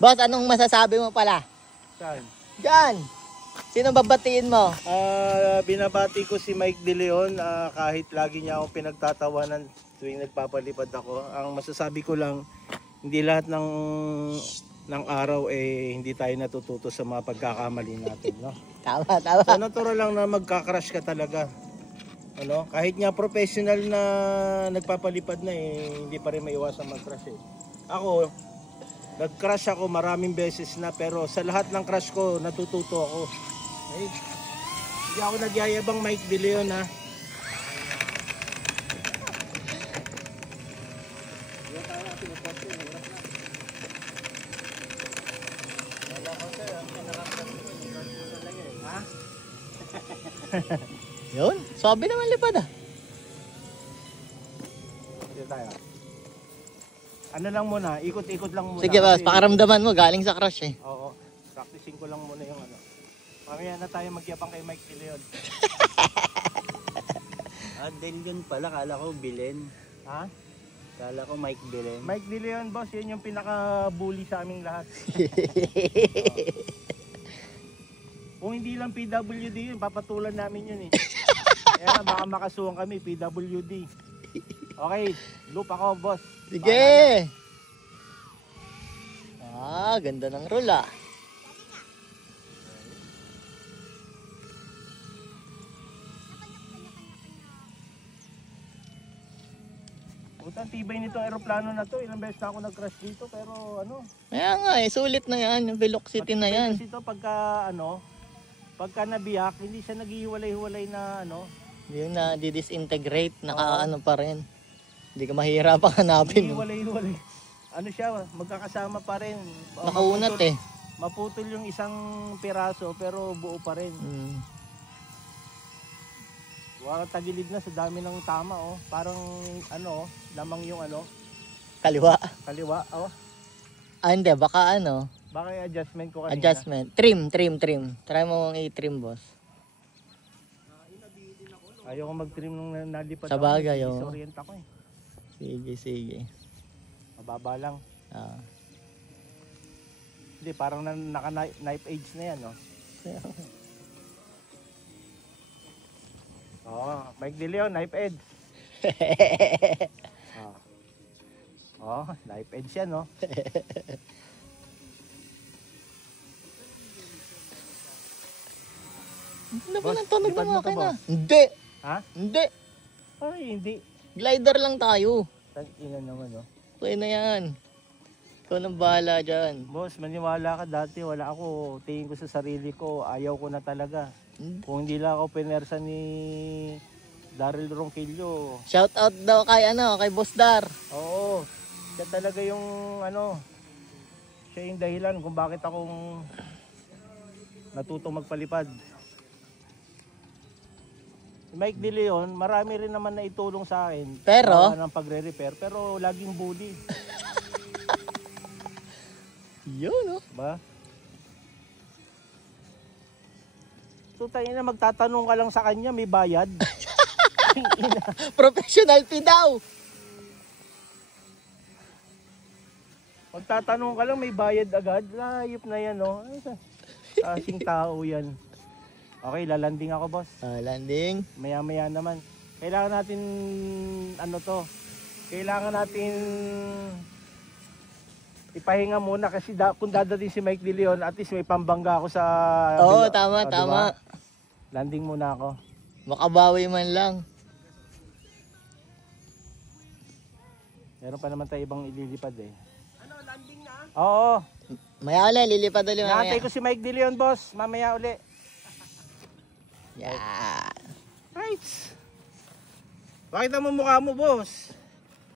Boss, anong masasabi mo pala? Saan? Diyan. Sino babatiin mo? Binabati ko si Mike De Leon kahit lagi niya akong pinagtatawanan tuwing nagpapalipad ako. Ang masasabi ko lang, hindi lahat ng araw hindi tayo natututo sa mga pagkakamali natin, no? Tama, tama. So natural lang na magka-crush ka talaga. Ano? Kahit nga professional na nagpapalipad na hindi pa rin maiwasan mag-crush eh. Ako, nag-crush ako maraming beses na pero sa lahat ng crush ko natututo ako. Okay? Hindi ako nagyayabang Mike De Leon ha. Yun, sabi naman lipad ah. Dito tayo. Ano lang muna, ikot-ikot lang muna. Sige boss, pakaramdaman mo, galing sa crush eh. Oo, practicing ko lang muna yung ano. Mamaya na tayo magyabang kay Mike De Leon. Delion pala, kala ko Bilen. Ha? Kala ko Mike Bilen. Mike De Leon boss, yun yung pinaka-bully sa aming lahat. Kung hindi lang PWD yun, papatulan namin yun eh. Kaya baka makasuhan kami, PWD. Okay, loop ako boss. Sige. Ganda ng roll ah. Utang tibay nitong aeroplano na to. Ilang beses na ako nag-crash dito pero ano. Kaya nga eh, sulit na yan, yung velocity na yan. Kasi ito pagka nabiyak, hindi siya naghihiwalay-hiwalay na ano. Yung na disintegrate, naka-ano pa rin. Hindi ka mahirapang hanapin. Hiwalay-hiwalay. Ano siya, magkakasama pa rin. Nakaunat eh. Maputol yung isang piraso pero buo pa rin. Wala tagilid na sa dami ng tama oh. Parang ano, lamang yung ano. Kaliwa. Kaliwa oh. Hindi, baka ano. Baka yung adjustment ko kanina. Adjustment. Trim. Try mo i-trim boss. Ayoko mag-trim nung nalipad Sa bagay oh. Disorient ako eh. Sige. Mababa lang. Hindi, parang naka-knife edge na yan, no? Mike De Leon, knife edge. Knife edge yan, no? Ano ba nang tunog lipad ng mo to, makina? boss? Hindi. Ha? Hindi. Ay, hindi. Glider lang tayo. Tag-ina naman, no? Okay na yan. Ikaw nang bahala dyan. Boss, maniwala ka dati, wala ako. Tingin ko sa sarili ko, ayaw ko na talaga. Kung hindi lang ako pinersa ni Daryl Ronquillo. Shout out daw kay Boss Dar. Oo, siya talaga yung siya yung dahilan kung bakit akong natutong magpalipad. Si Mike De Leon, marami rin naman na itulong sa akin. Pero? Ng pagre-repair, pero laging bully. Yun oh. Ba? So tayo na magtatanong ka lang sa kanya, may bayad. Professional fee daw. Magtatanong ka lang, may bayad agad. Ayop na yan, no? Kasing tao yan. Okay, lalanding ako, boss. Landing. Maya-maya naman. Kailangan natin, kailangan natin ipahinga muna kasi kung dadating si Mike De Leon, at least may pambangga ako sa... Oo, tama. Diba? Landing muna ako. Makabawi man lang. Meron pa naman tayo ibang ililipad eh. Ano, landing na? Oo. Maya ulit, lilipad ulit mamaya. Nakatay ko si Mike De Leon, boss. Mamaya uli. Yan. Right. Bakit mo mukha mo, boss?